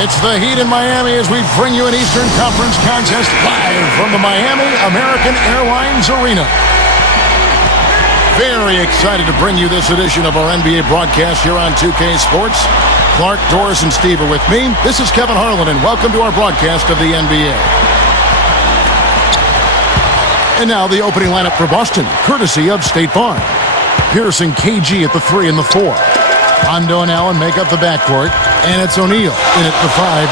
It's the Heat in Miami as we bring you an Eastern Conference contest live from the Miami American Airlines Arena. Very excited to bring you this edition of our NBA broadcast here on 2K Sports. Clark, Doris, and Steve are with me. This is Kevin Harlan, and welcome to our broadcast of the NBA. And now the opening lineup for Boston, courtesy of State Farm. Pierce and KG at the 3 and the 4. Rondo and Allen make up the backcourt, and it's O'Neal in at the 5.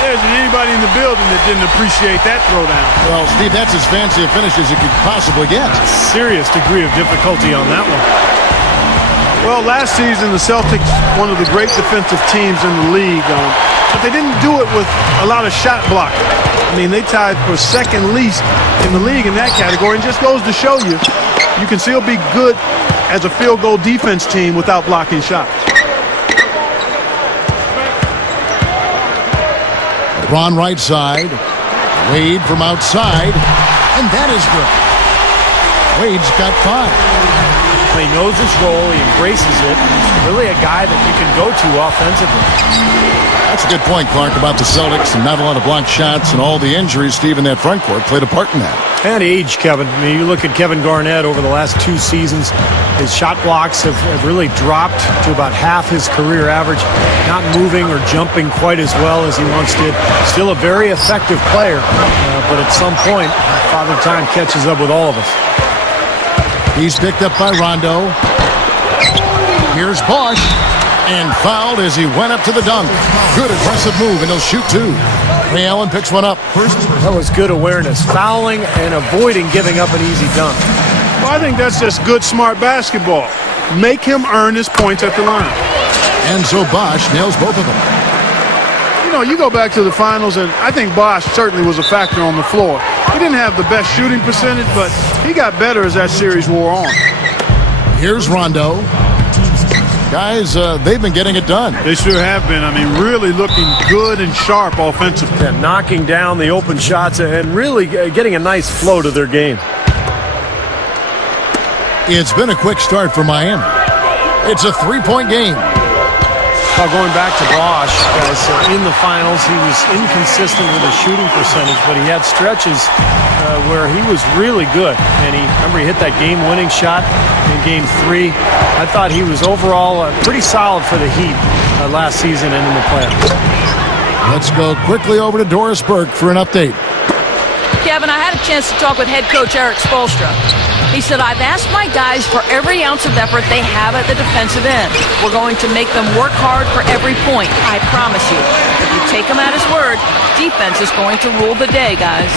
There isn't anybody in the building that didn't appreciate that throwdown. Well, Steve, that's as fancy a finish as you could possibly get. A serious degree of difficulty on that one. Well, last season, the Celtics, one of the great defensive teams in the league, but they didn't do it with a lot of shot blocking. I mean, they tied for second least in the league in that category, and just goes to show you, you can still be good as a field goal defense team without blocking shots. LeBron right side. Wade from outside. And that is good. Wade's got 5. He knows his role. He embraces it. He's really a guy that you can go to offensively. That's a good point, Clark, about the Celtics and not a lot of blocked shots and all the injuries, Steve, in that front court played a part in that. And age, Kevin. I mean, you look at Kevin Garnett over the last 2 seasons, his shot blocks have really dropped to about half his career average, not moving or jumping quite as well as he once did. Still a very effective player, but at some point, Father Time catches up with all of us. He's picked up by Rondo. Here's Bosh. And fouled as he went up to the dunk. Good aggressive move, and he'll shoot 2. Ray Allen picks one up. That was good awareness. Fouling and avoiding giving up an easy dunk. Well, I think that's just good, smart basketball. Make him earn his points at the line. And so Bosh nails both of them. You know, you go back to the finals, and I think Bosh certainly was a factor on the floor. He didn't have the best shooting percentage, but he got better as that series wore on. Here's Rondo. Guys, they've been getting it done. They sure have been. I mean, really looking good and sharp offensively. Yeah, knocking down the open shots and really getting a nice flow to their game. It's been a quick start for Miami. It's a 3-point game. Well, going back to Bosh, guys, in the finals, he was inconsistent with his shooting percentage, but he had stretches where he was really good. And remember, he hit that game-winning shot in Game 3. I thought he was overall pretty solid for the Heat last season and in the playoffs. Let's go quickly over to Doris Burke for an update. Kevin, I had a chance to talk with head coach Erik Spoelstra. He said, I've asked my guys for every ounce of effort they have at the defensive end. We're going to make them work hard for every point, I promise you. If you take him at his word, defense is going to rule the day, guys.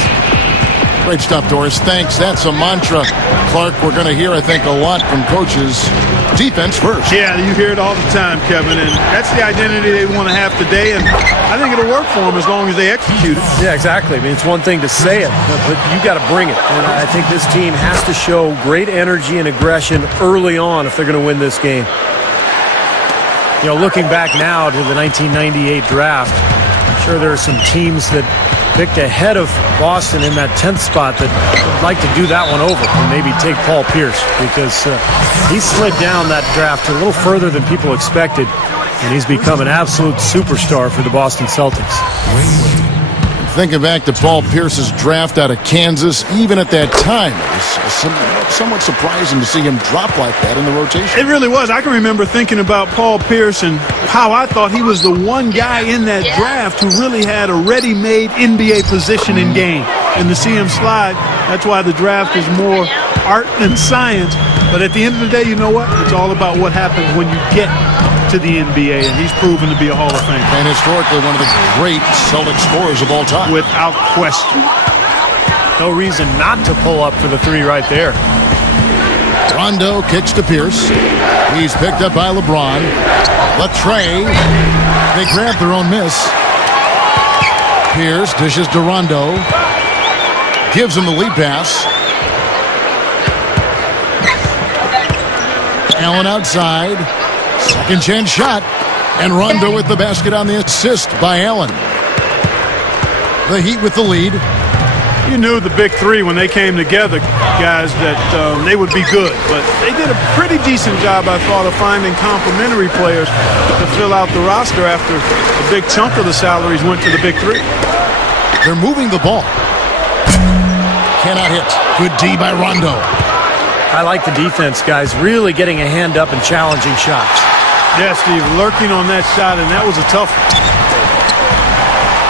Great stuff, Doris. Thanks. That's a mantra, Clark, we're going to hear, I think, a lot from coaches. Defense first. Yeah, you hear it all the time, Kevin, and that's the identity they want to have today, and I think it'll work for them as long as they execute it. Yeah, exactly. I mean, it's one thing to say it, but you got to bring it. And I think this team has to show great energy and aggression early on if they're going to win this game. You know, looking back now to the 1998 draft, I'm sure there are some teams that picked ahead of Boston in that 10th spot that would like to do that one over and maybe take Paul Pierce, because he slid down that draft a little further than people expected, and he's become an absolute superstar for the Boston Celtics. Thinking back to Paul Pierce's draft out of Kansas, even at that time, it was somewhat surprising to see him drop like that in the rotation. It really was. I can remember thinking about Paul Pierce and how I thought he was the one guy in that draft who really had a ready-made NBA position in game. And to see him slide, that's why the draft is more art than science. But at the end of the day, you know what? It's all about what happens when you get to the NBA, and he's proven to be a Hall of Famer. And historically, one of the great Celtic scorers of all time. Without question. No reason not to pull up for the 3 right there. Rondo kicks to Pierce. He's picked up by LeBron. Latrey. They grab their own miss. Pierce dishes to Rondo. Gives him the lead pass. Allen outside. Second chance shot. And Rondo with the basket on the assist by Allen. The Heat with the lead. You knew the big three when they came together, guys, that they would be good. But they did a pretty decent job, I thought, of finding complementary players to fill out the roster after a big chunk of the salaries went to the big three. They're moving the ball. Cannot hit. Good D by Rondo. I like the defense, guys, really getting a hand up and challenging shots. Yeah, Steve, lurking on that shot, and that was a tough one.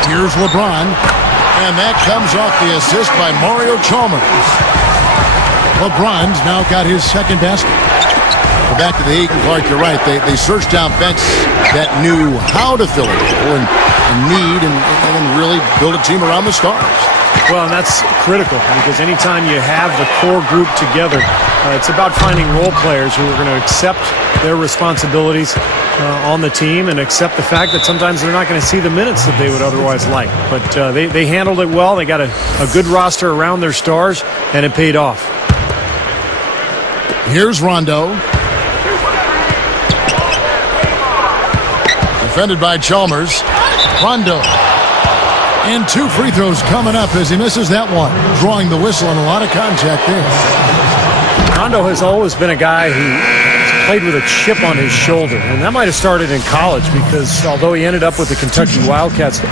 Here's LeBron, and that comes off the assist by Mario Chalmers. LeBron's now got his second basket. But back to the Heat, Clark, you're right. They searched out bench that knew how to fill it and need and then really build a team around the stars. Well, and that's critical because anytime you have the core group together, it's about finding role players who are going to accept their responsibilities on the team and accept the fact that sometimes they're not going to see the minutes that they would otherwise like. But they handled it well. They got a good roster around their stars, and it paid off. Here's Rondo. Defended by Chalmers. Rondo. And 2 free throws coming up as he misses that one. Drawing the whistle and a lot of contact there. Rondo has always been a guy who played with a chip on his shoulder. And that might have started in college because although he ended up with the Kentucky Wildcats,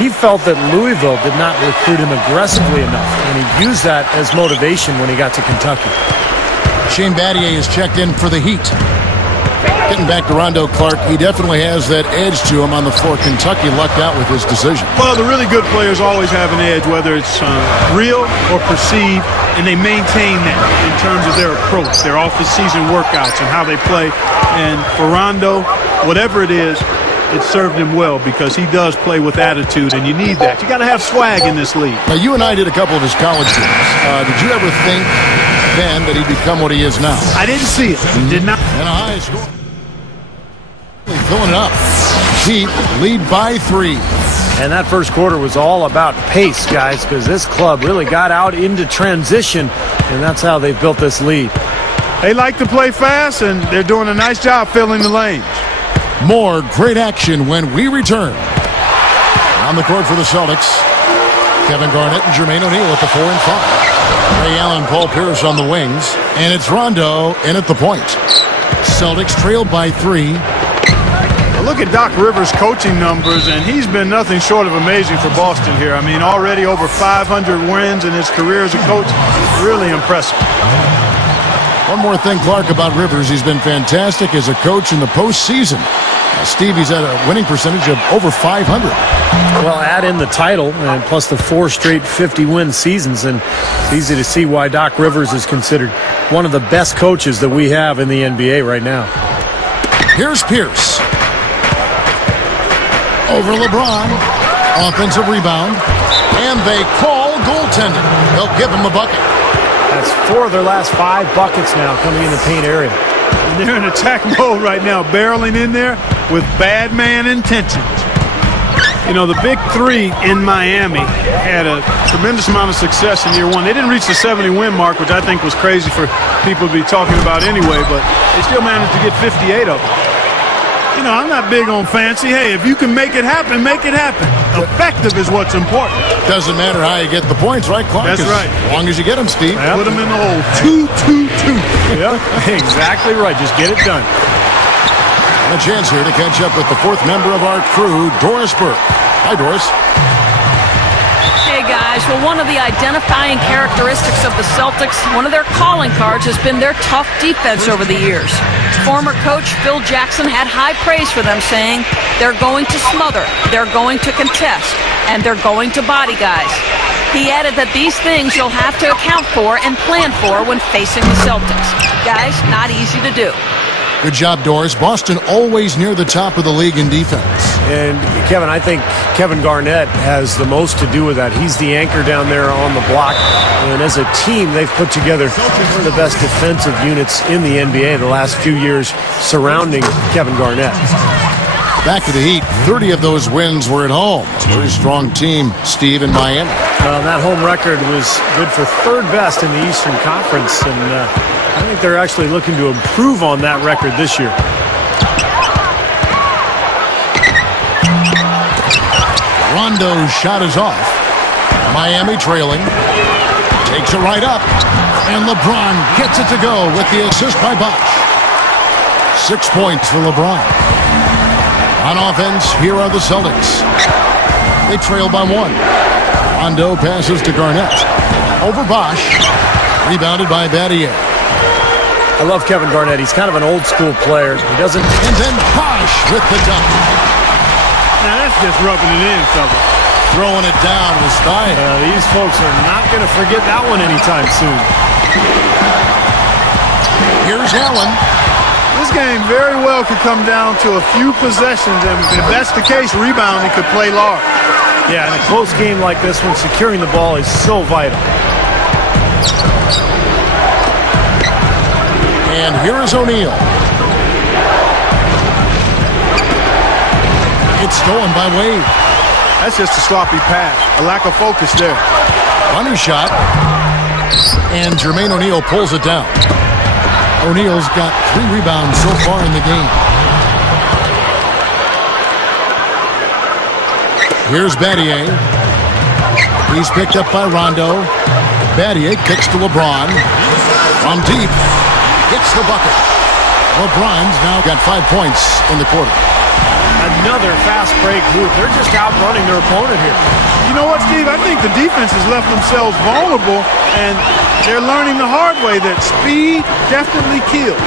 he felt that Louisville did not recruit him aggressively enough. And he used that as motivation when he got to Kentucky. Shane Battier is checked in for the Heat. Getting back to Rondo, Clark, he definitely has that edge to him on the floor. Kentucky lucked out with his decision. Well, the really good players always have an edge, whether it's real or perceived, and they maintain that in terms of their approach, their off-the-season workouts and how they play. And for Rondo, whatever it is, it served him well because he does play with attitude, and you need that. You got to have swag in this league. Now, you and I did a couple of his college games. Did you ever think then that he'd become what he is now? I didn't see it. Did not. And a high score. Filling it up. Heat lead by 3. And that first quarter was all about pace, guys, because this club really got out into transition, and that's how they've built this lead. They like to play fast, and they're doing a nice job filling the lanes. More great action when we return. On the court for the Celtics, Kevin Garnett and Jermaine O'Neal at the 4 and 5. Ray Allen, Paul Pierce on the wings, and it's Rondo in at the point. Celtics trailed by 3. Look at Doc Rivers' coaching numbers, and he's been nothing short of amazing for Boston here. I mean, already over 500 wins in his career as a coach. Really impressive. One more thing, Clark, about Rivers. He's been fantastic as a coach in the postseason. Steve, he's at a winning percentage of over 500. Well, add in the title and plus the 4 straight 50-win seasons, and it's easy to see why Doc Rivers is considered one of the best coaches that we have in the NBA right now. Here's Pierce. Over LeBron. Offensive rebound. And they call goaltending. They'll give him a bucket. That's 4 of their last 5 buckets now coming in the paint area. And they're in attack mode right now, barreling in there with bad man intentions. You know, the big three in Miami had a tremendous amount of success in year 1. They didn't reach the 70-win mark, which I think was crazy for people to be talking about anyway, but they still managed to get 58 of them. You know, I'm not big on fancy. Hey, if you can make it happen, make it happen. Effective is what's important. Doesn't matter how you get the points, right, Clark? That's right. As long as you get them, Steve. Yep. Put them in the hole. 2-2-2. Yep, exactly right. Just get it done. And a chance here to catch up with the 4th member of our crew, Doris Burke. Hi, Doris. Hey, guys. Well, one of the identifying characteristics of the Celtics, one of their calling cards, has been their tough defense over the years. Former coach Phil Jackson had high praise for them, saying they're going to smother, they're going to contest, and they're going to body guys. He added that these things you'll have to account for and plan for when facing the Celtics. Guys, not easy to do. Good job, Doris. Boston always near the top of the league in defense. And, Kevin, I think Kevin Garnett has the most to do with that. He's the anchor down there on the block. And as a team, they've put together one of the best defensive units in the NBA the last few years surrounding Kevin Garnett. Back to the Heat. 30 of those wins were at home. Very strong team, Steve, in Miami. That home record was good for 3rd best in the Eastern Conference. And I think they're actually looking to improve on that record this year. Rondo's shot is off. Miami trailing. Takes it right up. And LeBron gets it to go with the assist by Bosh. 6 points for LeBron. On offense, here are the Celtics. They trail by 1. Rondo passes to Garnett. Over Bosh. Rebounded by Battier. I love Kevin Garnett. He's kind of an old-school player. He doesn't... And then Bosh with the dunk. Now that's just rubbing it in, fellas. Throwing it down with style. These folks are not going to forget that one anytime soon. Here's Allen. This game very well could come down to a few possessions, and if that's the case, rebounding could play large. Yeah, in a close game like this one, securing the ball is so vital. And here is O'Neal. It's stolen by Wade. That's just a sloppy pass, a lack of focus there. Funny shot. And Jermaine O'Neal pulls it down. O'Neal's got 3 rebounds so far in the game. Here's Battier. He's picked up by Rondo. Battier kicks to LeBron. From deep. Gets the bucket. LeBron's now got 5 points in the quarter. Another fast break move. They're just outrunning their opponent here. You know what, Steve? I think the defense has left themselves vulnerable, and they're learning the hard way that speed definitely kills.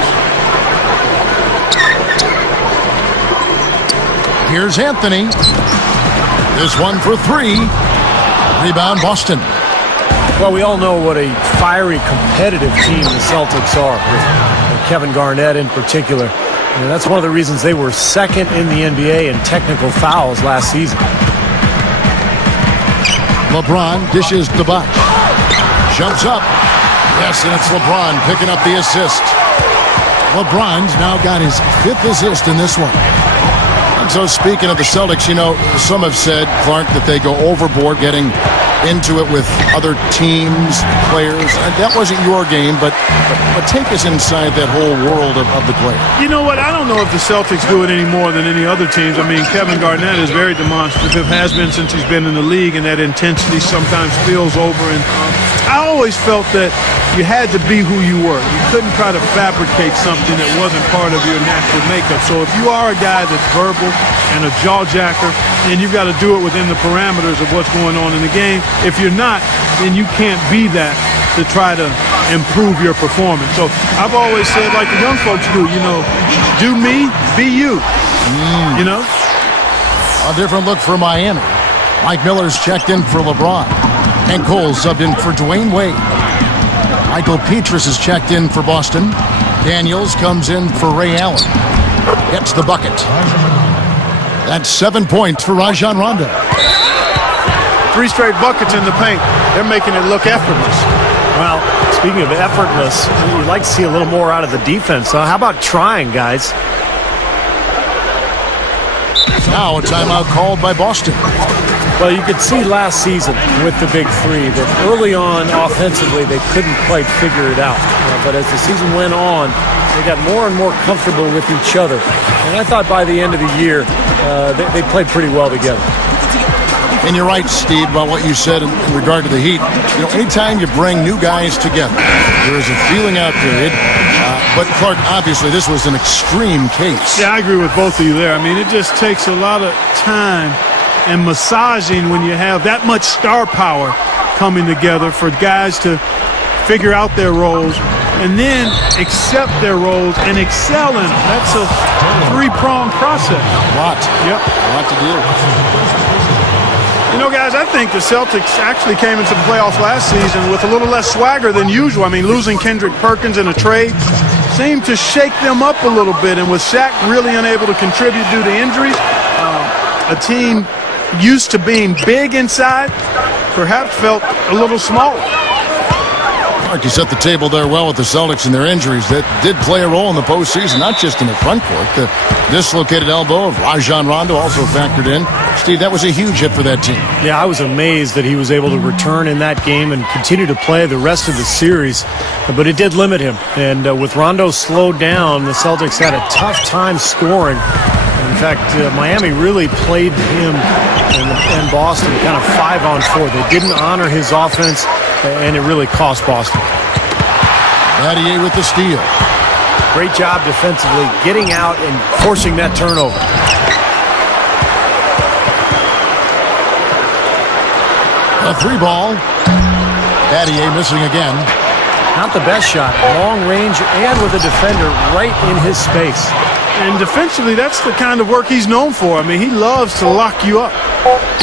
Here's Anthony. This one for 3. Rebound Boston. Well, we all know what a fiery, competitive team the Celtics are, with Kevin Garnett in particular. And that's one of the reasons they were second in the NBA in technical fouls last season. LeBron dishes to Bosh. Jumps up. Yes, and it's LeBron picking up the assist. LeBron's now got his 5th assist in this one. And so speaking of the Celtics, you know, some have said, Clark, that they go overboard getting into it with other teams, players. And that wasn't your game, but take us inside that whole world of the play. You know what? I don't know if the Celtics do it any more than any other teams. I mean, Kevin Garnett is very demonstrative, has been since he's been in the league, and that intensity sometimes spills over. And I always felt that you had to be who you were. You couldn't try to fabricate something that wasn't part of your natural makeup. So if you are a guy that's verbal and a jaw-jacker, then you've got to do it within the parameters of what's going on in the game. If you're not, then you can't be that to try to improve your performance. So I've always said, like the young folks do, you know, do me, be you. You know? A different look for Miami. Mike Miller's checked in for LeBron. And Cole subbed in for Dwayne Wade. Michael Petrus is checked in for Boston. Daniels comes in for Ray Allen. Gets the bucket. That's 7 points for Rajon Rondo. 3 straight buckets in the paint. They're making it look effortless. Well, speaking of effortless, you'd like to see a little more out of the defense. How about trying, guys? Now a timeout called by Boston. Well, you could see last season with the big 3 that early on offensively they couldn't quite figure it out. But as the season went on, they got more and more comfortable with each other. And I thought by the end of the year, they played pretty well together. And you're right, Steve, about what you said in regard to the Heat. You know, anytime you bring new guys together, there is a feeling out period. But, Clark, obviously this was an extreme case. Yeah, I agree with both of you there. I mean, it just takes a lot of time and massaging when you have that much star power coming together for guys to figure out their roles and then accept their roles and excel in them. That's a 3-pronged process. A lot. Yep. A lot to do. You know, guys, I think the Celtics actually came into the playoffs last season with a little less swagger than usual. I mean, losing Kendrick Perkins in a trade seemed to shake them up a little bit. And with Shaq really unable to contribute due to injuries, a team used to being big inside perhaps felt a little smaller. Clark, you set the table there well with the Celtics and their injuries. That did play a role in the postseason, not just in the front court. The dislocated elbow of Rajon Rondo also factored in. Steve, that was a huge hit for that team. Yeah, I was amazed that he was able to return in that game and continue to play the rest of the series. But it did limit him. And with Rondo slowed down, the Celtics had a tough time scoring. And In fact, Miami really played him and Boston kind of 5-on-4. They didn't honor his offense, and it really cost Boston. Battier with the steal. Great job defensively, getting out and forcing that turnover. A 3-ball. Battier missing again. Not the best shot. Long range and with a defender right in his space. And defensively, that's the kind of work he's known for. I mean, he loves to lock you up.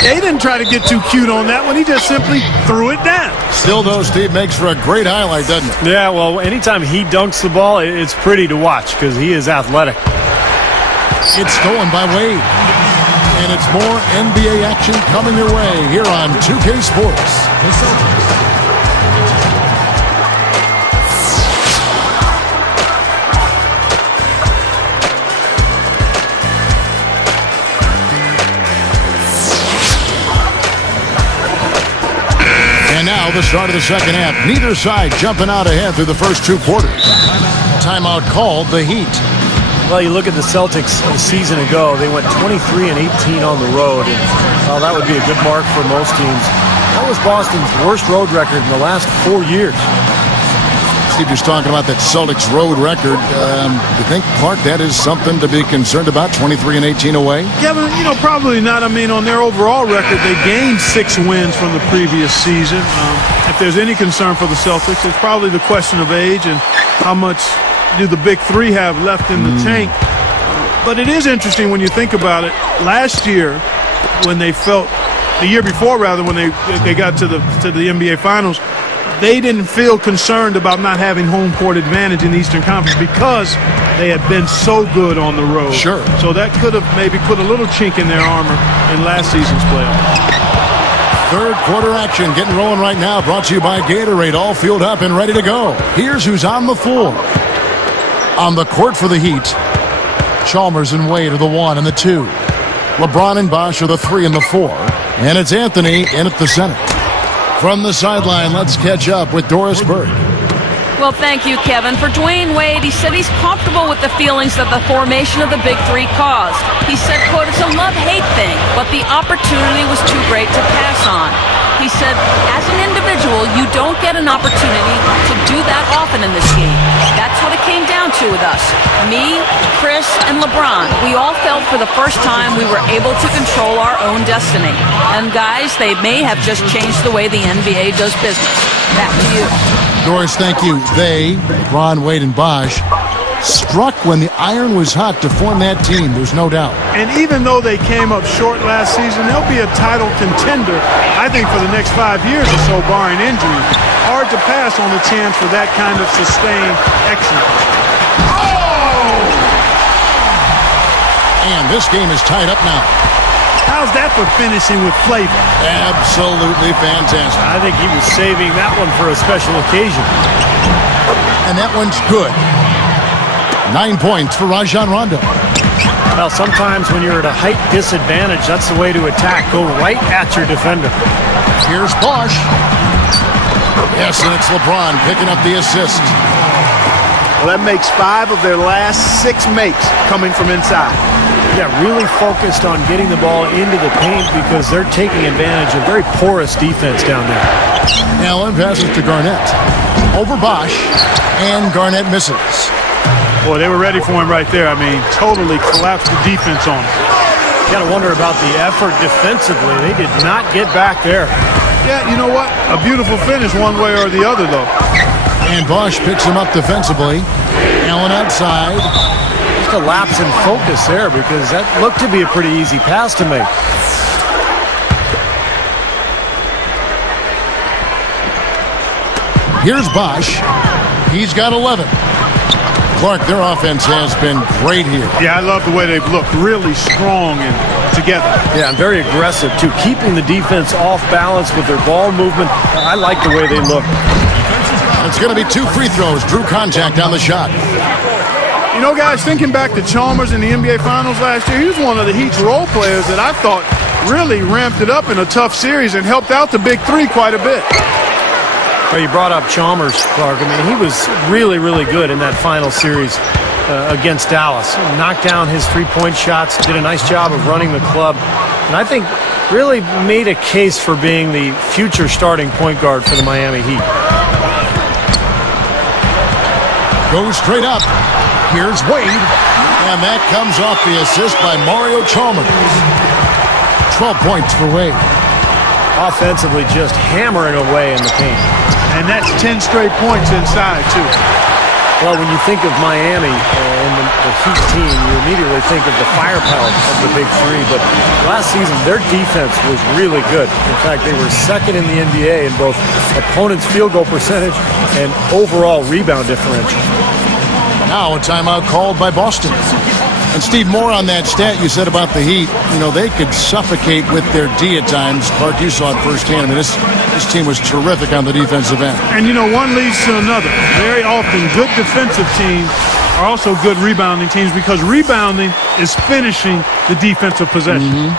They didn't try to get too cute on that one. He just simply threw it down. Still, though, Steve, makes for a great highlight, doesn't it? Yeah, well, anytime he dunks the ball, it's pretty to watch because he is athletic. It's stolen by Wade. And it's more NBA action coming your way here on 2K Sports. And now the start of the second half. Neither side jumping out ahead through the first 2 quarters. Timeout called the Heat. Well, you look at the Celtics a season ago, they went 23-18 on the road, and well, that would be a good mark for most teams. That was Boston's worst road record in the last 4 years. Steve just talking about that Celtics road record. You think, Clark, that is something to be concerned about, 23-18 away? Kevin, probably not. I mean, on their overall record, they gained 6 wins from the previous season. If there's any concern for the Celtics, it's probably the question of age and how much do the big three have left in the tank. But it is interesting when you think about it. Last year, when they the year before rather, when they got to the NBA Finals, they didn't feel concerned about not having home court advantage in the Eastern Conference because they had been so good on the road. Sure. So that could have maybe put a little chink in their armor in last season's playoffs. Third quarter action getting rolling right now. Brought to you by Gatorade. All fueled up and ready to go. Here's who's on the floor. On the court for the Heat, Chalmers and Wade are the 1 and the 2. LeBron and Bosh are the 3 and the 4. And it's Anthony in at the center. From the sideline, let's catch up with Doris Burke. Well, thank you, Kevin. For Dwayne Wade, he said he's comfortable with the feelings that the formation of the Big Three caused. He said, quote, "It's a love-hate thing, but the opportunity was too great to pass on." He said, as an individual, you don't get an opportunity to do that often in this game. That's what it came down to with us. Me, Chris, and LeBron. We all felt for the first time we were able to control our own destiny. And guys, they may have just changed the way the NBA does business. Back to you. Doris, thank you. They, LeBron, Wade, and Bosh, struck when the iron was hot to form that team. There's no doubt. And even though they came up short last season, they'll be a title contender, I think, for the next 5 years or so, barring injury. Hard to pass on the chance for that kind of sustained excellence. Oh! And this game is tied up now. How's that for finishing with flavor? Absolutely fantastic. I think he was saving that one for a special occasion. And that one's good. 9 points for Rajon Rondo. Well, sometimes when you're at a height disadvantage, that's the way to attack. Go right at your defender. Here's Bosh. Yes, and it's LeBron picking up the assist. Well, that makes 5 of their last 6 makes coming from inside. Yeah, really focused on getting the ball into the paint because they're taking advantage of very porous defense down there. Allen passes to Garnett. Over Bosh, and Garnett misses. Boy, they were ready for him right there. I mean, totally collapsed the defense on him. You got to wonder about the effort defensively. They did not get back there. Yeah, you know what? A beautiful finish one way or the other, though. And Bosh picks him up defensively. Allen outside. Just a lapse in focus there because that looked to be a pretty easy pass to make. Here's Bosh. He's got 11. Clark, their offense has been great here. Yeah, I love the way they've looked. Really strong and together. Yeah, and very aggressive, too. Keeping the defense off balance with their ball movement. I like the way they look. It's going to be 2 free throws. Drew contact on the shot. You know, guys, thinking back to Chalmers in the NBA Finals last year, he was one of the Heat's role players that I thought really ramped it up in a tough series and helped out the Big Three quite a bit. Well, you brought up Chalmers, Clark. I mean, he was really, really good in that final series. against Dallas. Knocked down his three-point shots, did a nice job of running the club, and I think really made a case for being the future starting point guard for the Miami Heat. Goes straight up. Here's Wade. And that comes off the assist by Mario Chalmers. 12 points for Wade. Offensively just hammering away in the paint. And that's 10 straight points inside, too. Well, when you think of Miami and the Heat team, you immediately think of the firepower of the Big Three. But last season, their defense was really good. In fact, they were second in the NBA in both opponents' field goal percentage and overall rebound differential. Now a timeout called by Boston. And Steve, more on that stat you said about the Heat. You know, they could suffocate with their D at times. Clark, you saw it firsthand. I mean, this team was terrific on the defensive end. And, you know, one leads to another. Very often, good defensive teams are also good rebounding teams because rebounding is finishing the defensive possession.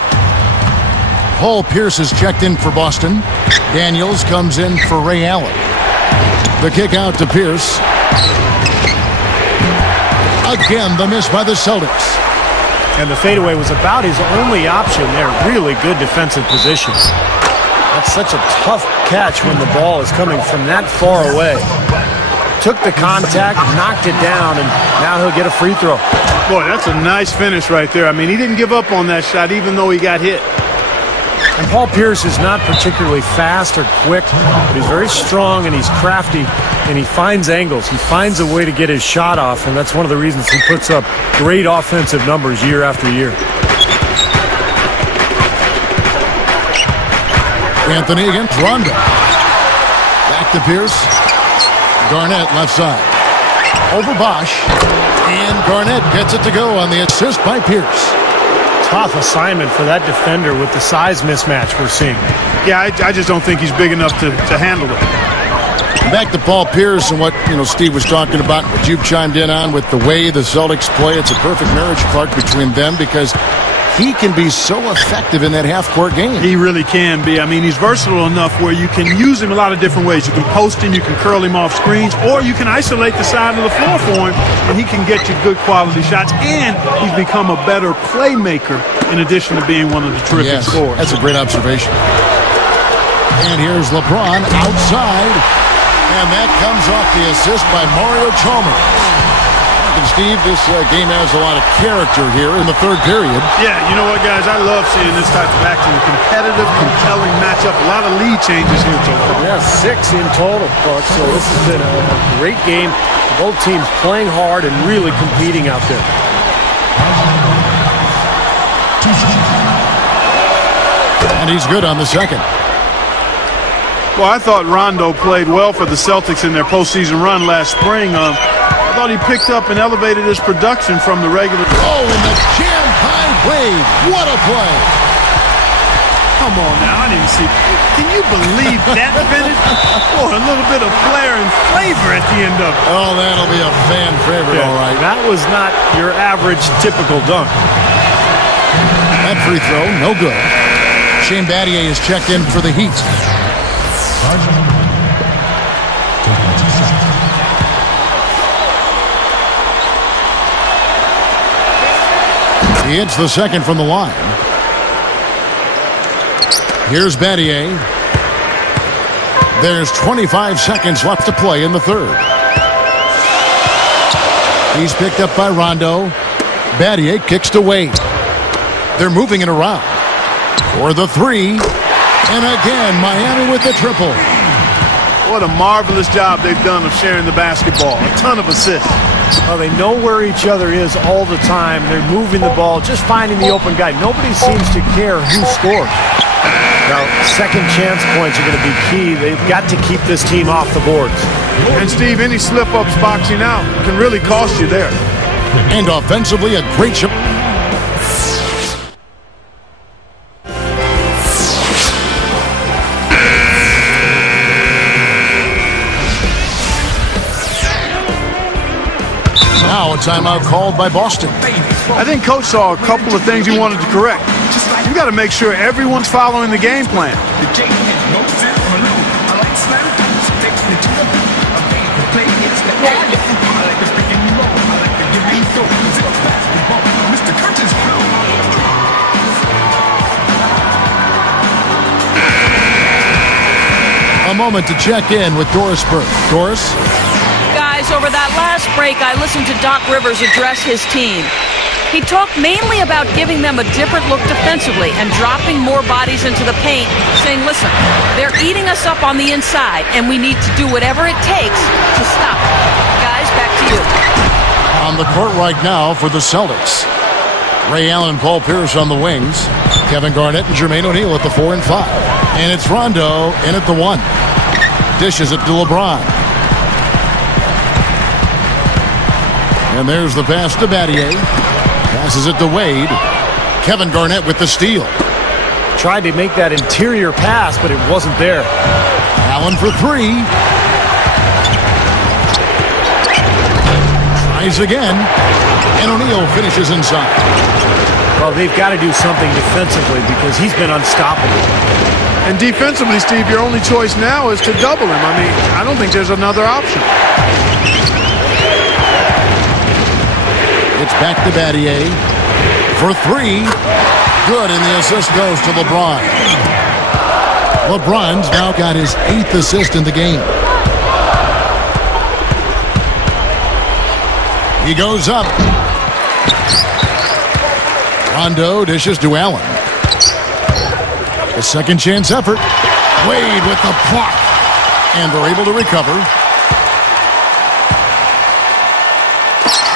Paul Pierce is checked in for Boston. Daniels comes in for Ray Allen. The kick out to Pierce. Again, the miss by the Celtics. And the fadeaway was about his only option there. Really good defensive position. That's such a tough catch when the ball is coming from that far away. Took the contact, knocked it down, and now he'll get a free throw. Boy, that's a nice finish right there. I mean, he didn't give up on that shot even though he got hit. And Paul Pierce is not particularly fast or quick, but he's very strong and he's crafty, and he finds angles. He finds a way to get his shot off, and that's one of the reasons he puts up great offensive numbers year after year. Anthony against Rondo. Back to Pierce. Garnett left side. Over Bosch. And Garnett gets it to go on the assist by Pierce. Tough assignment for that defender with the size mismatch we're seeing. Yeah, I just don't think he's big enough to handle it. Back to Paul Pierce and what Steve was talking about, what you've chimed in on with the way the Celtics play. It's a perfect marriage, Clark, between them because he can be so effective in that half-court game. He really can be. I mean, he's versatile enough where you can use him a lot of different ways. You can post him, you can curl him off screens, or you can isolate the side of the floor for him, and he can get you good quality shots. And he's become a better playmaker in addition to being one of the terrific scorers. That's a great observation. And here's LeBron outside, and that comes off the assist by Mario Chalmers. And Steve, this game has a lot of character here in the third period. Yeah, you know what, guys? I love seeing this type of action. A competitive, compelling matchup. A lot of lead changes here so far. Yeah, 6 in total, Clark. So this has been a great game. Both teams playing hard and really competing out there. And he's good on the second. Well, I thought Rondo played well for the Celtics in their postseason run last spring. I thought he picked up and elevated his production from the regular. Oh, and the jam high Wade. What a play. Come on now, I didn't see. Can you believe that finish? Boy, a little bit of flair and flavor at the end of it. Oh, that'll be a fan favorite, all right. That was not your average typical dunk. That free throw, no good. Shane Battier is checked in for the Heat. He hits the second from the line. Here's Battier. There's 25 seconds left to play in the third. He's picked up by Rondo. Battier kicks to Wade. They're moving it around. For the three. And again, Miami with the triple. What a marvelous job they've done of sharing the basketball. A ton of assists. Well, they know where each other is all the time. They're moving the ball, just finding the open guy. Nobody seems to care who scores. Now, second chance points are going to be key. They've got to keep this team off the boards. And, Steve, any slip-ups boxing out can really cost you there. And offensively, a great shot. Now a timeout called by Boston. I think Coach saw a couple of things he wanted to correct. You got to make sure everyone's following the game plan. A moment to check in with Doris Burke. Doris? Guys, over that last break, I listened to Doc Rivers address his team. He talked mainly about giving them a different look defensively and dropping more bodies into the paint, saying, listen, they're eating us up on the inside, and we need to do whatever it takes to stop it. Guys, back to you. On the court right now for the Celtics. Ray Allen and Paul Pierce on the wings. Kevin Garnett and Jermaine O'Neal at the 4 and 5. And it's Rondo in at the 1. Dishes it to LeBron. And there's the pass to Battier. Passes it to Wade. Kevin Garnett with the steal. Tried to make that interior pass, but it wasn't there. Allen for 3. Tries again. And O'Neal finishes inside. Well, they've got to do something defensively because he's been unstoppable. And defensively, Steve, your only choice now is to double him. I mean, I don't think there's another option. It's back to Battier for 3. Good, and the assist goes to LeBron. LeBron's now got his 8th assist in the game. He goes up. Rondo dishes to Allen. A second chance effort. Wade with the block. And they're able to recover.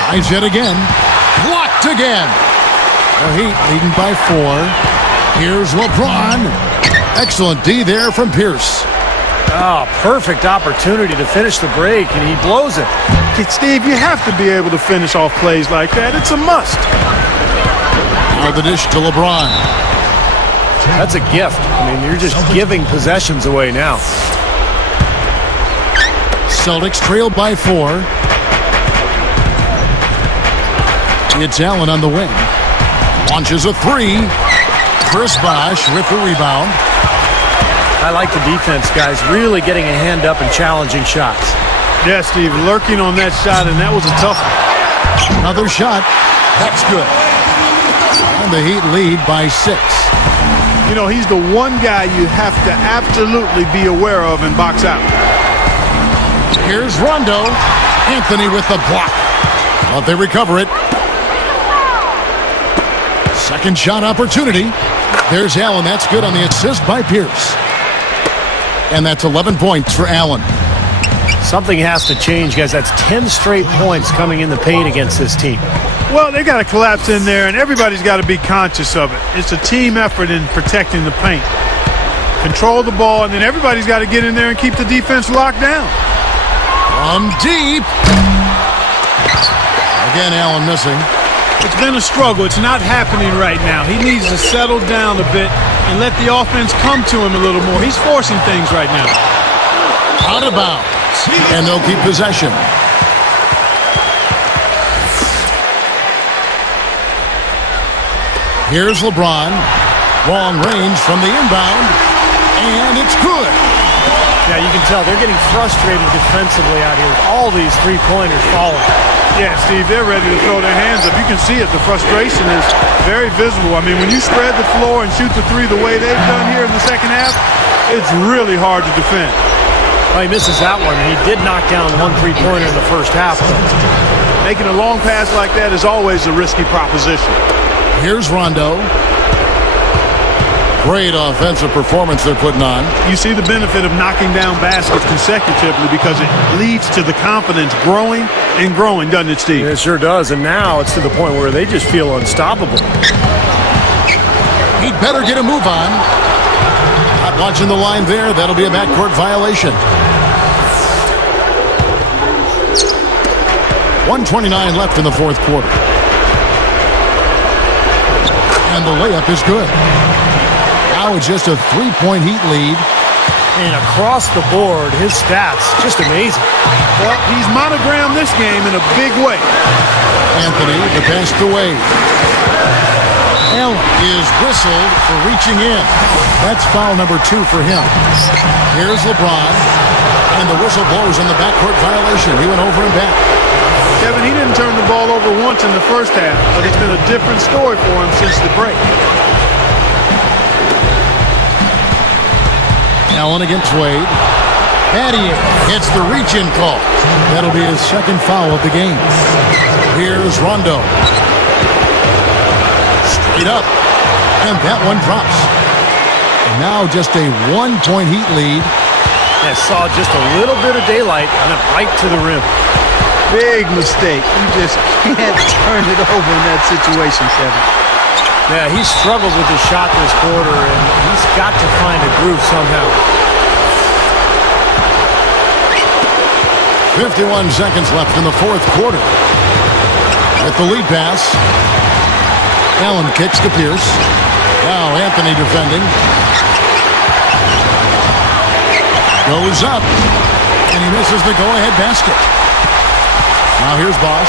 Tries yet again. Blocked again. The Heat leading by 4. Here's LeBron. Excellent D there from Pierce. Oh, perfect opportunity to finish the break, and he blows it. Steve, you have to be able to finish off plays like that. It's a must. Now the dish to LeBron. That's a gift. I mean, you're just giving possessions away now. Celtics trail by 4. It's Allen on the wing. Launches a 3. Chris Bosh with the rebound. I like the defense, guys. Really getting a hand up and challenging shots. Yeah, Steve, lurking on that shot, and that was a tough one. Another shot. That's good. And the Heat lead by 6. You know, he's the one guy you have to absolutely be aware of and box out. Here's Rondo. Anthony with the block. But they recover it. Second shot opportunity. There's Allen. That's good on the assist by Pierce. And that's 11 points for Allen. Something has to change, guys. That's 10 straight points coming in the paint against this team. Well, they got to collapse in there, and everybody's got to be conscious of it. It's a team effort in protecting the paint. Control the ball, and then everybody's got to get in there and keep the defense locked down. From deep. Again, Allen missing. It's been a struggle. It's not happening right now. He needs to settle down a bit and let the offense come to him a little more. He's forcing things right now. Out of bounds. And they'll keep possession. Here's LeBron. Long range from the inbound. And it's good. Yeah, you can tell they're getting frustrated defensively out here. All these three-pointers falling. Yeah, Steve, they're ready to throw their hands up. You can see it. The frustration is very visible. I mean, when you spread the floor and shoot the three the way they've done here in the second half, it's really hard to defend. Well, he misses that one. He did knock down one three-pointer in the first half, though. Making a long pass like that is always a risky proposition. Here's Rondo. Great offensive performance they're putting on. You see the benefit of knocking down baskets consecutively because it leads to the confidence growing and growing, doesn't it, Steve? It sure does, and now it's to the point where they just feel unstoppable. He'd better get a move on. Not watching the line there. That'll be a backcourt violation. 1:29 left in the fourth quarter. And the layup is good. Now it's just a three-point Heat lead. And across the board, his stats, just amazing. Well, he's monogrammed this game in a big way. Anthony, the pass to Wade. Allen is whistled for reaching in. That's foul number 2 for him. Here's LeBron. And the whistle blows on the backcourt violation. He went over and back. Kevin, he didn't turn the ball over once in the first half, but it's been a different story for him since the break. Allen against Wade. Battier hits the reach-in call. That'll be his second foul of the game. Here's Rondo. Straight up. And that one drops. And now just a 1-point Heat lead. Yeah, saw just a little bit of daylight and it right to the rim. Big mistake. You just can't turn it over in that situation, Kevin. Yeah, he struggled with his shot this quarter, and he's got to find a groove somehow. 51 seconds left in the fourth quarter. With the lead pass. Allen kicks to Pierce. Now Anthony defending. Goes up. And he misses the go-ahead basket. Now here's Bosch.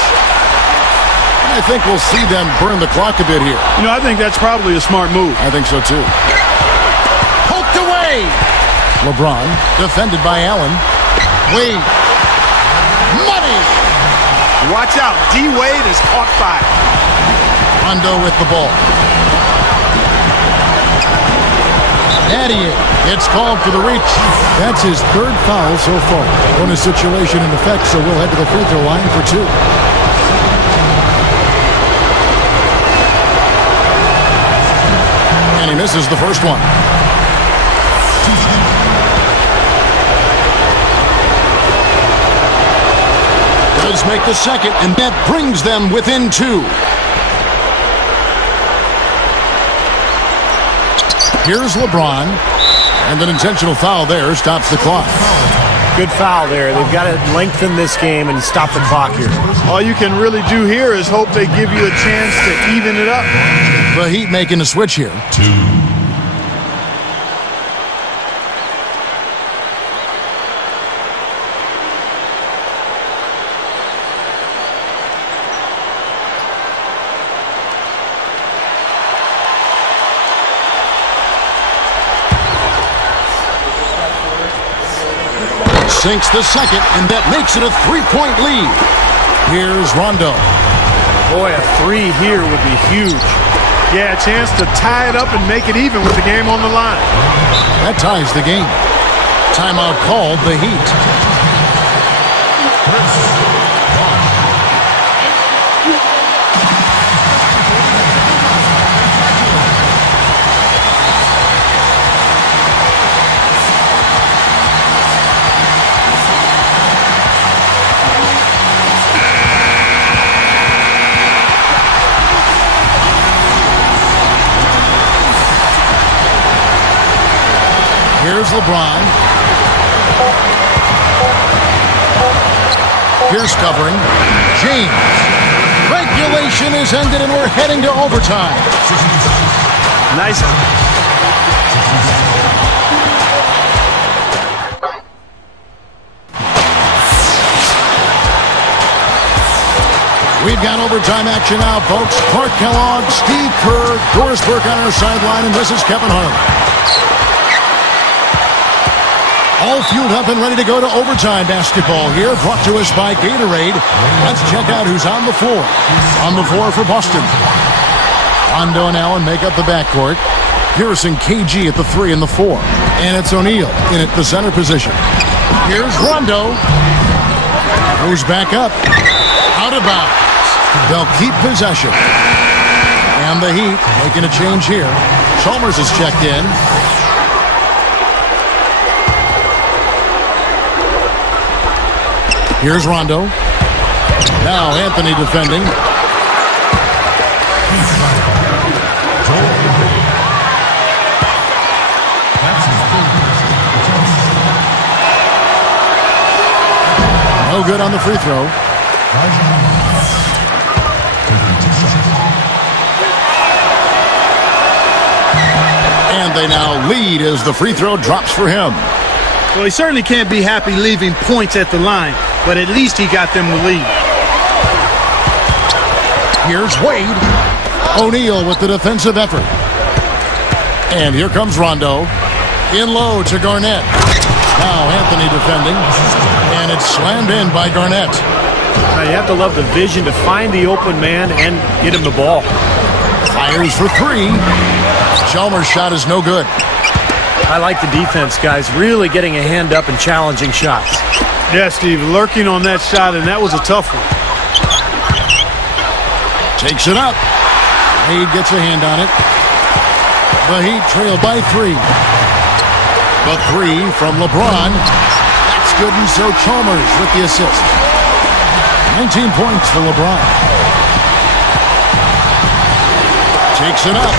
I think we'll see them burn the clock a bit here. You know, I think that's probably a smart move. I think so, too. Poked away! LeBron, defended by Allen. Wade. Money! Watch out. D-Wade is caught fire. Rondo with the ball. Battier gets called for the reach. That's his third foul so far. Bonus situation in effect, so we'll head to the free throw line for two. And he misses the first one. Does make the second, and that brings them within two. Here's LeBron, and an intentional foul there stops the clock. Good foul there. They've got to lengthen this game and stop the clock here. All you can really do here is hope they give you a chance to even it up. The Heat making a switch here. Sinks the second, and that makes it a three-point lead. Here's Rondo. Boy, a three here would be huge. Yeah, a chance to tie it up and make it even with the game on the line. That ties the game. Timeout called the Heat. Here's LeBron. Pierce covering. James. Regulation is ended and we're heading to overtime. Nice. We've got overtime action now, folks. Clark Kellogg, Steve Kerr, Doris Burke on our sideline, and this is Kevin Harlan. All fueled up and ready to go to overtime basketball here, brought to us by Gatorade. Let's check out who's on the floor. On the floor for Boston. Rondo and Allen make up the backcourt. Pierce and KG at the 3 and the 4. And it's O'Neal in at the center position. Here's Rondo. Goes back up. Out of bounds. They'll keep possession. And the Heat making a change here. Chalmers is checked in. Here's Rondo. Now Anthony defending. No good on the free throw. And they now lead as the free throw drops for him. Well, he certainly can't be happy leaving points at the line, but at least he got them the lead. Here's Wade. O'Neal with the defensive effort. And here comes Rondo. In low to Garnett. Now Anthony defending. And it's slammed in by Garnett. Now, you have to love the vision to find the open man and get him the ball. Fires for three. Chalmers' shot is no good. I like the defense, guys. Really getting a hand up and challenging shots. Yeah, Steve, lurking on that shot, and that was a tough one. Takes it up. Wade gets a hand on it. The Heat trail by three. The three from LeBron. That's good, and so Chalmers with the assist. 19 points for LeBron. Takes it up.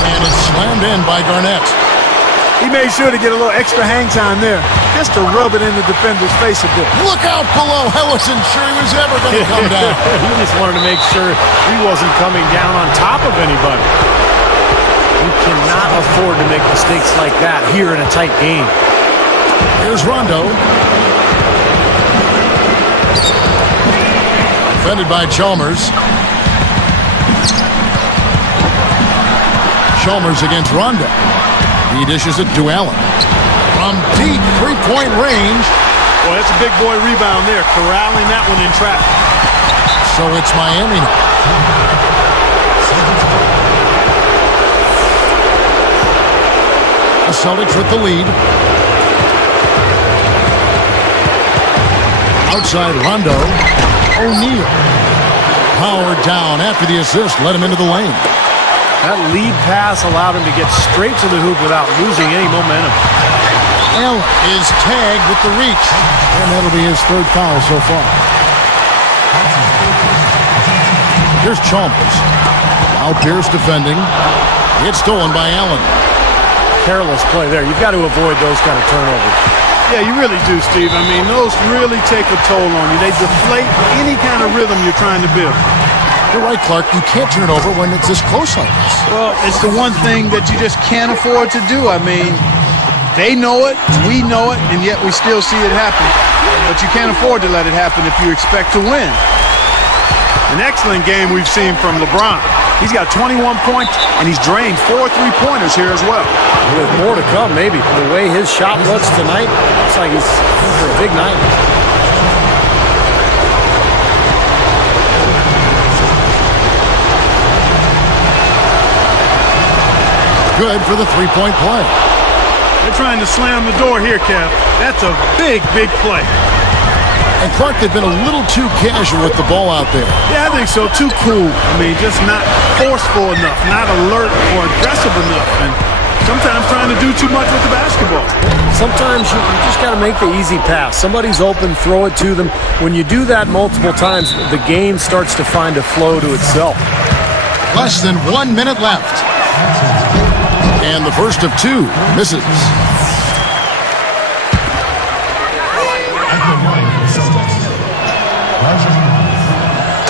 And it's slammed in by Garnett. He made sure to get a little extra hang time there, just to rub it in the defender's face a bit. Look out below. I wasn't sure he was ever going to come down. He just wanted to make sure he wasn't coming down on top of anybody. You cannot afford to make mistakes like that here in a tight game. Here's Rondo. Defended by Chalmers. Chalmers against Rondo. He dishes it to Allen. From deep three-point range. Boy, that's a big boy rebound there, corralling that one in traffic. So it's Miami now. The Celtics with the lead. Outside Rondo. O'Neal. Powered down after the assist. Let him into the lane. That lead pass allowed him to get straight to the hoop without losing any momentum. Allen is tagged with the reach. And that'll be his third foul so far. Here's Chalmers. Now Pierce defending. It's stolen by Allen. Careless play there. You've got to avoid those kind of turnovers. Yeah, you really do, Steve. I mean, those really take a toll on you. They deflate any kind of rhythm you're trying to build. You're right, Clark. You can't turn it over when it's this close like this. Well, it's the one thing that you just can't afford to do. I mean, they know it, we know it, and yet we still see it happen. But you can't afford to let it happen if you expect to win. An excellent game we've seen from LeBron. He's got 21 points, and he's drained 4 3-pointers here as well. With more to come, maybe. The way his shot looks tonight, looks like he's in for a big night. Good for the three-point play. They're trying to slam the door here, Kev. That's a big, big play. And Clark, they've been a little too casual with the ball out there. Yeah, I think so. Too cool. I mean, just not forceful enough, not alert or aggressive enough, and sometimes trying to do too much with the basketball. Sometimes you just got to make the easy pass. Somebody's open, throw it to them. When you do that multiple times, the game starts to find a flow to itself. Less than 1 minute left. And the first of two misses.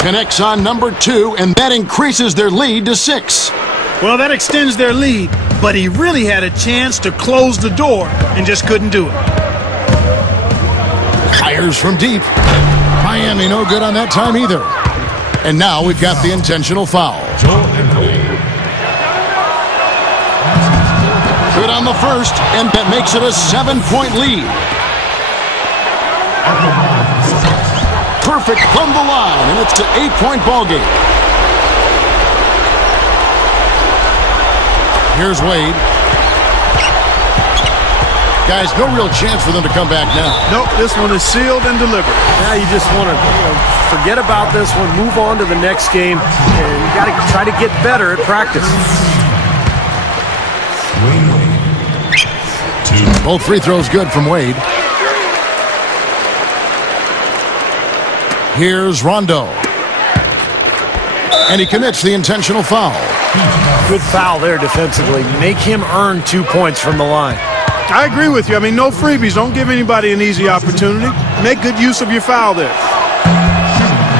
Connects on number 2, and that increases their lead to 6. Well, that extends their lead, but he really had a chance to close the door and just couldn't do it. Fires from deep. Miami no good on that time either. And now we've got the intentional foul. Good on the first, and that makes it a 7-point lead. Perfect from the line, and it's an 8-point ball game. Here's Wade. Guys, no real chance for them to come back now. Nope, this one is sealed and delivered. Now you just want to forget about this one, move on to the next game, and you got to try to get better at practice. Both free throws good from Wade. Here's Rondo. And he commits the intentional foul. Good foul there defensively. Make him earn 2 points from the line. I agree with you. I mean, no freebies. Don't give anybody an easy opportunity. Make good use of your foul there.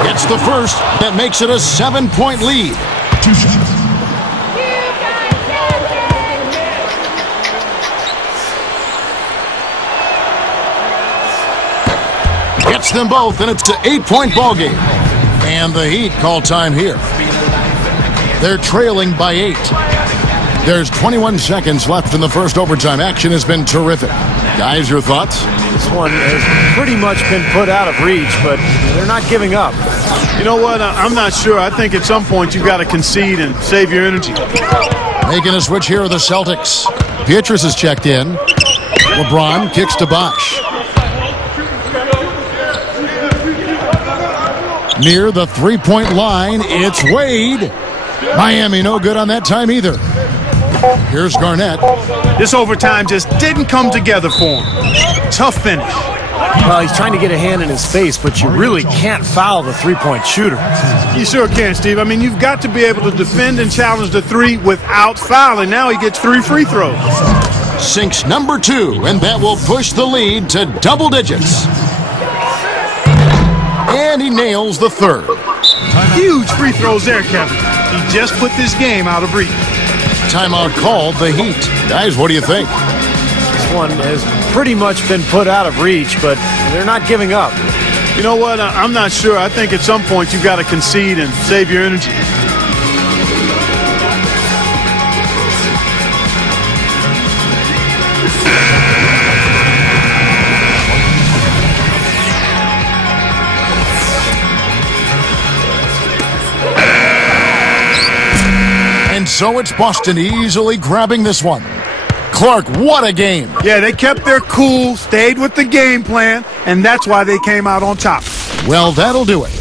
It's the first. That makes it a 7-point lead. Gets them both, and it's an 8-point ball game. And the Heat call time here. They're trailing by 8. There's 21 seconds left in the first overtime. Action has been terrific. Guys, your thoughts? This one has pretty much been put out of reach, but they're not giving up. You know what? I'm not sure. I think at some point you've got to concede and save your energy. Making a switch here are the Celtics. Pietrus has checked in. LeBron kicks to Bosh. Near the three-point line, it's Wade. Miami no good on that time either. Here's Garnett. This overtime just didn't come together for him. Tough finish. Well, he's trying to get a hand in his face, but you really can't foul the three-point shooter. You sure can, Steve. I mean, you've got to be able to defend and challenge the three without fouling. Now he gets 3 free throws. Sinks number 2, and that will push the lead to double digits. And he nails the third. Huge free throws there, Kevin. He just put this game out of reach. Timeout called, the Heat. Guys, what do you think? This one has pretty much been put out of reach, but they're not giving up. You know what? I'm not sure. I think at some point you've got to concede and save your energy. And so it's Boston easily grabbing this one. Clark, what a game. Yeah, they kept their cool, stayed with the game plan, and that's why they came out on top. Well, that'll do it.